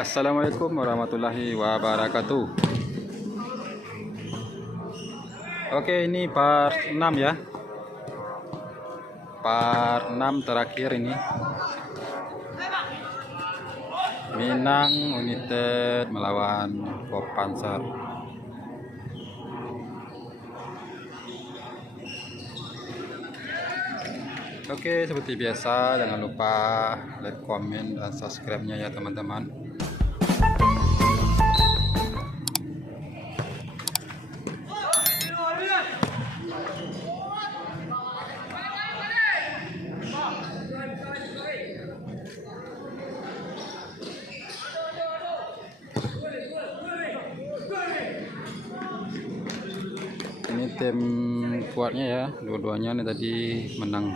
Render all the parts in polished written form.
Assalamualaikum warahmatullahi wabarakatuh. Oke, ini part 6 ya. Part 6 terakhir ini. Minang United melawan Pop Panzer. Oke, seperti biasa jangan lupa like, komen, dan subscribe-nya ya teman-teman. Ini tim kuatnya ya, dua-duanya nih tadi menang.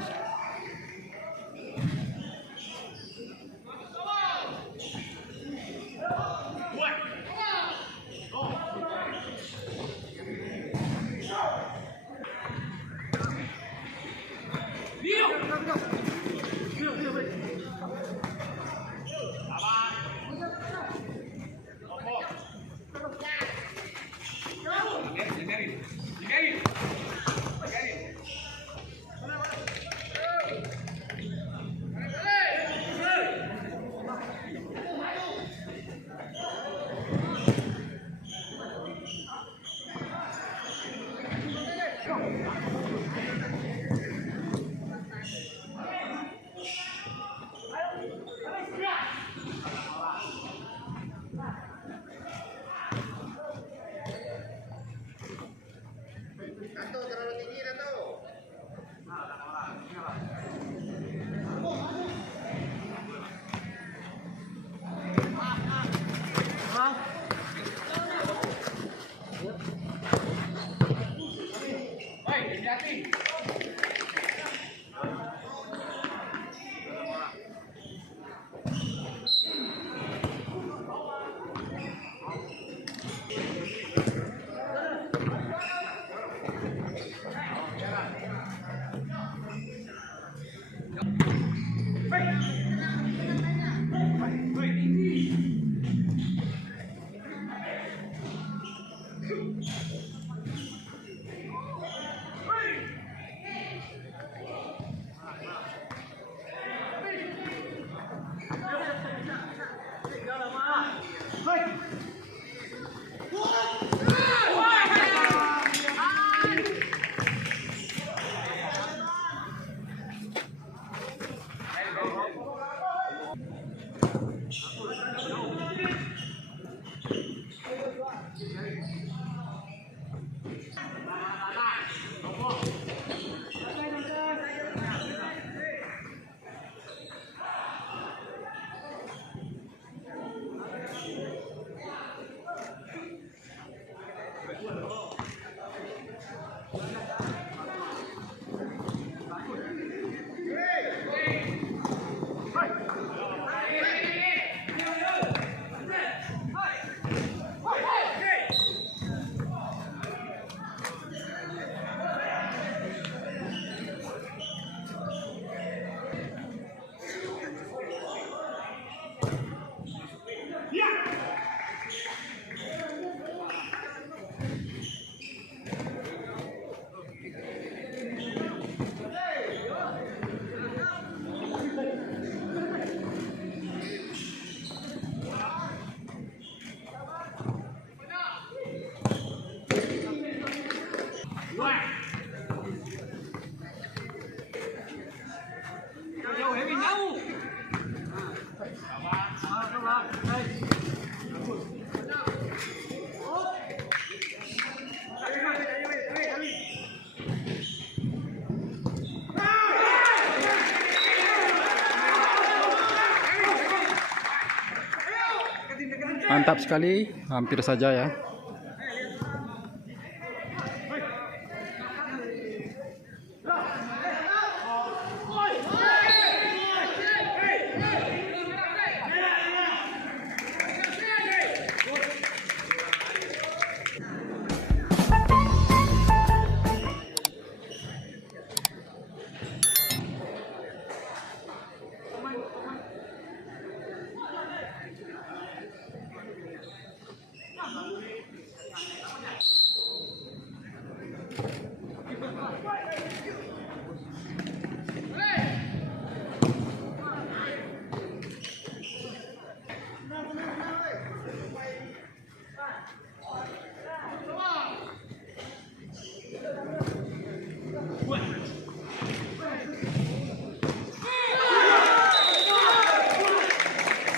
Mantap sekali, hampir saja ya.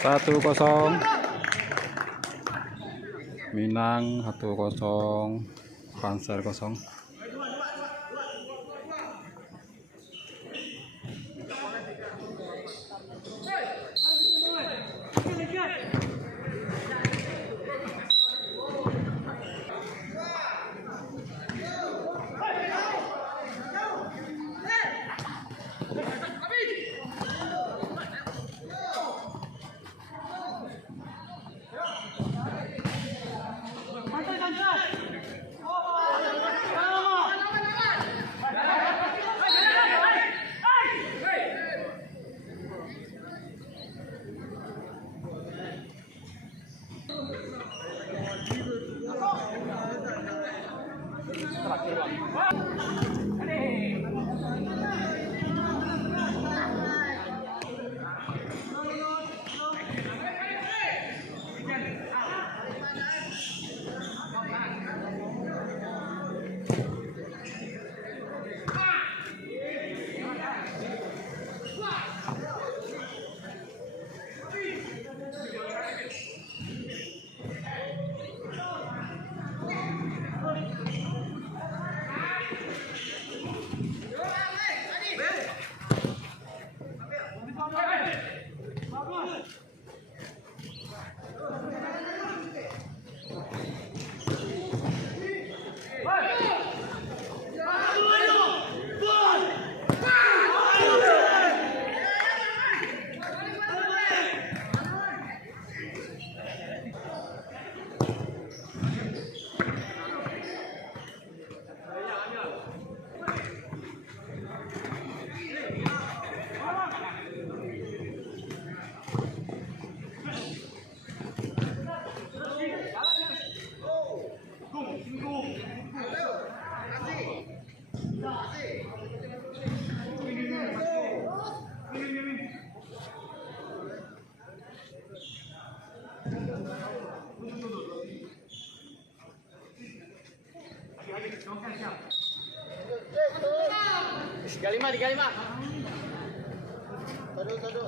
1-0 Minang, 1-0 Panser 0. Tiga lima. Tadu.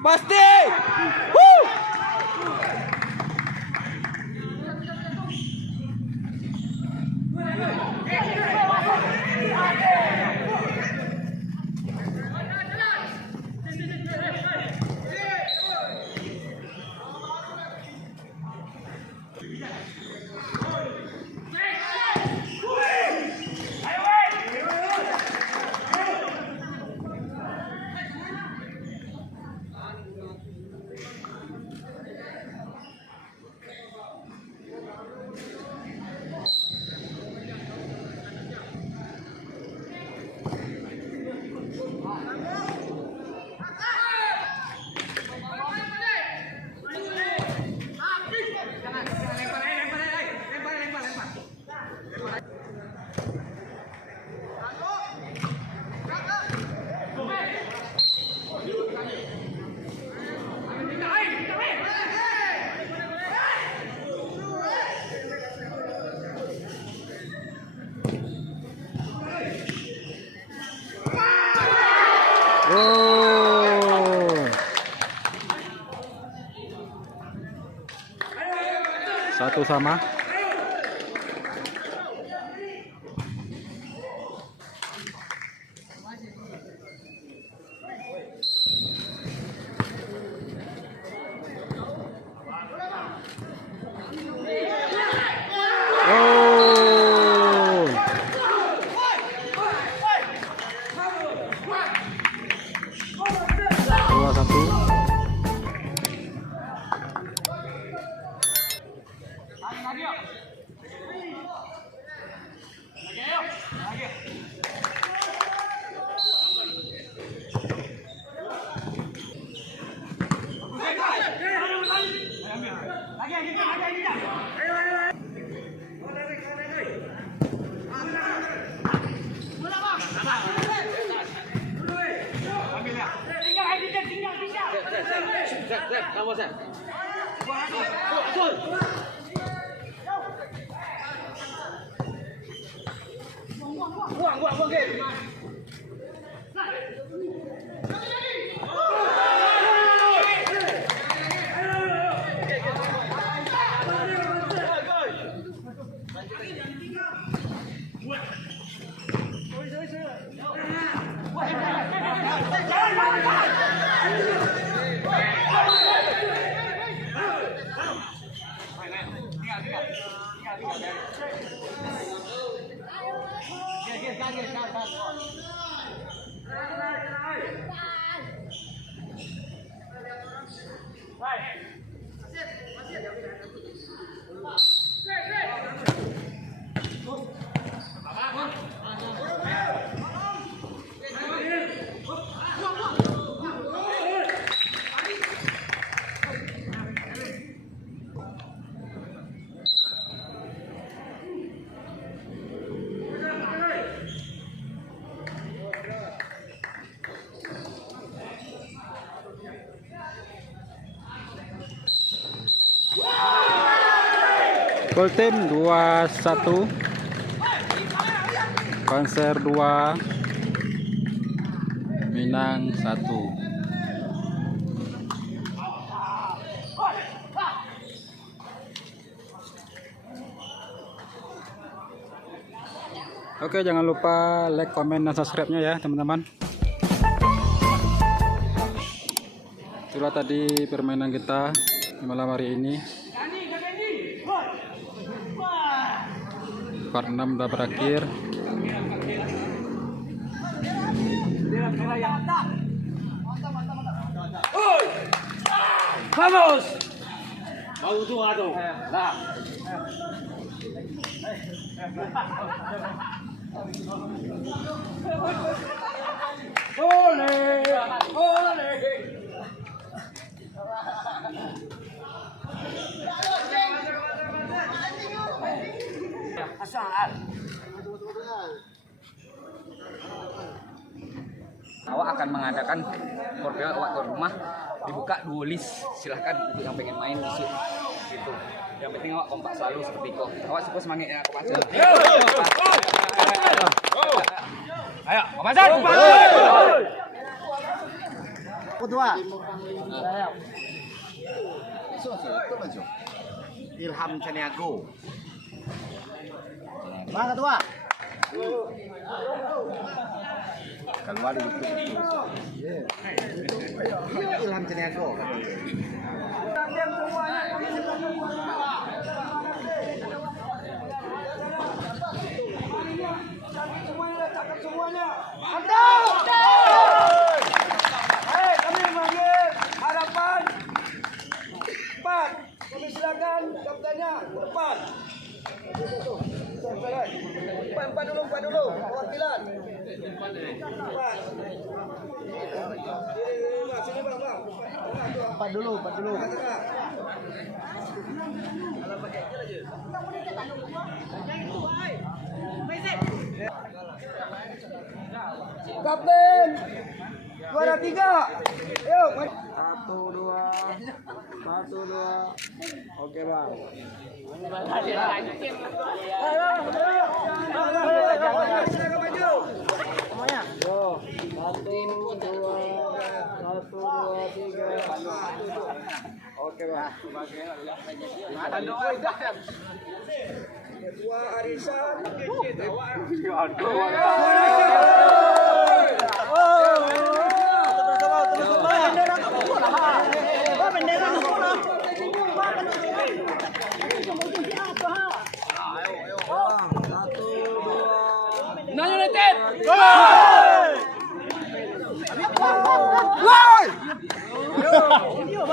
Pasti. Woo! Oh. 1-1. Kamu Full tim 2-1. Konser 2, Minang 1. Oke, jangan lupa like, komen, dan subscribe-nya ya teman-teman. Itulah tadi permainan kita di malam hari ini. Part 6 udah berakhir. Vamos! Bagus tuh atuh. Nah. Ole! Ole! Asal. Awak akan mengadakan korban awak ke rumah, dibuka 2 list, silahkan untuk yang pengen main isi gitu. Yang penting awak kompak selalu seperti kau. Awak cukup semangatnya aku baca. Ayo, Paman. Kedua. Ilham Caniago. Mana kedua? Keluar di Ilham Caniago. Kami memanggil harapan 4. Kami silakan kaptennya depan. Empat dulu perwakilan. Sini bang. 4 dulu. Kapten juara 3. Ayo. 1 2. Oke, Bang. Semuanya. 1 2 3. Oke, Bang. Ketua Arisan.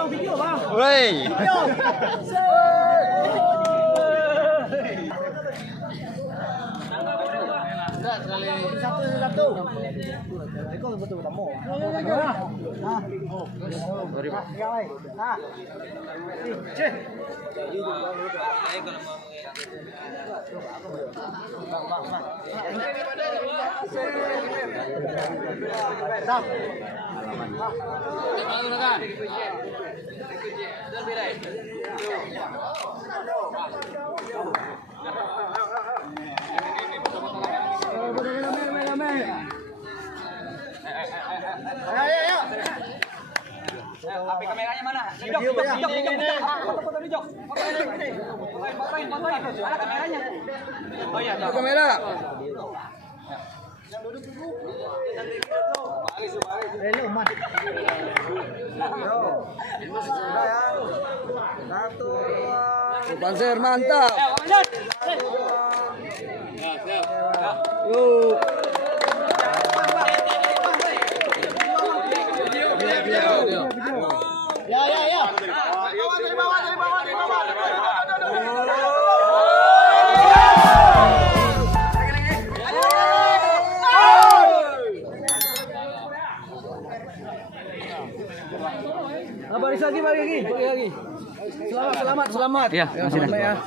Video, Bang. Woi. Satu. Ikaw betul tamu. Sorry, Pak. Nah. Cek. Bang. HP kameranya mana? Dijok. Foto dijok. Fotoin. Ada kameranya. Oh iya, Kamera. Panser mantap. Yuk. Baris lagi, bagi lagi. Selamat. Iya, masih ada. Ya.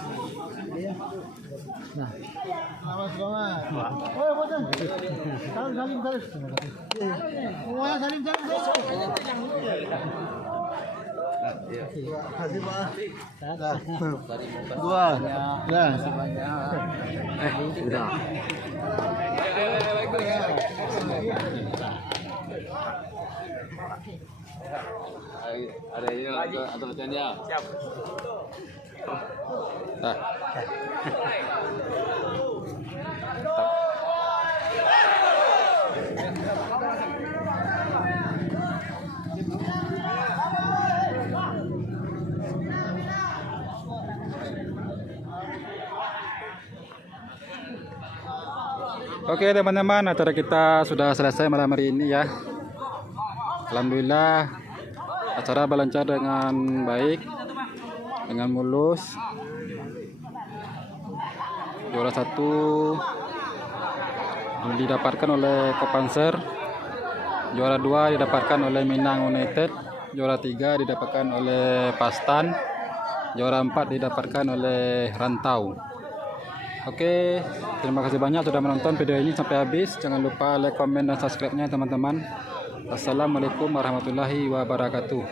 Ada ini atau latihannya. Siap. Dah. Oke teman-teman, acara kita sudah selesai malam hari ini ya. Alhamdulillah acara berlancar dengan baik, dengan mulus. Juara 1 didapatkan oleh Kopanser, juara 2 didapatkan oleh Minang United, juara 3 didapatkan oleh Pastan, juara 4 didapatkan oleh Rantau. Oke, terima kasih banyak sudah menonton video ini sampai habis. Jangan lupa like, komen, dan subscribe-nya teman-teman. Assalamualaikum warahmatullahi wabarakatuh.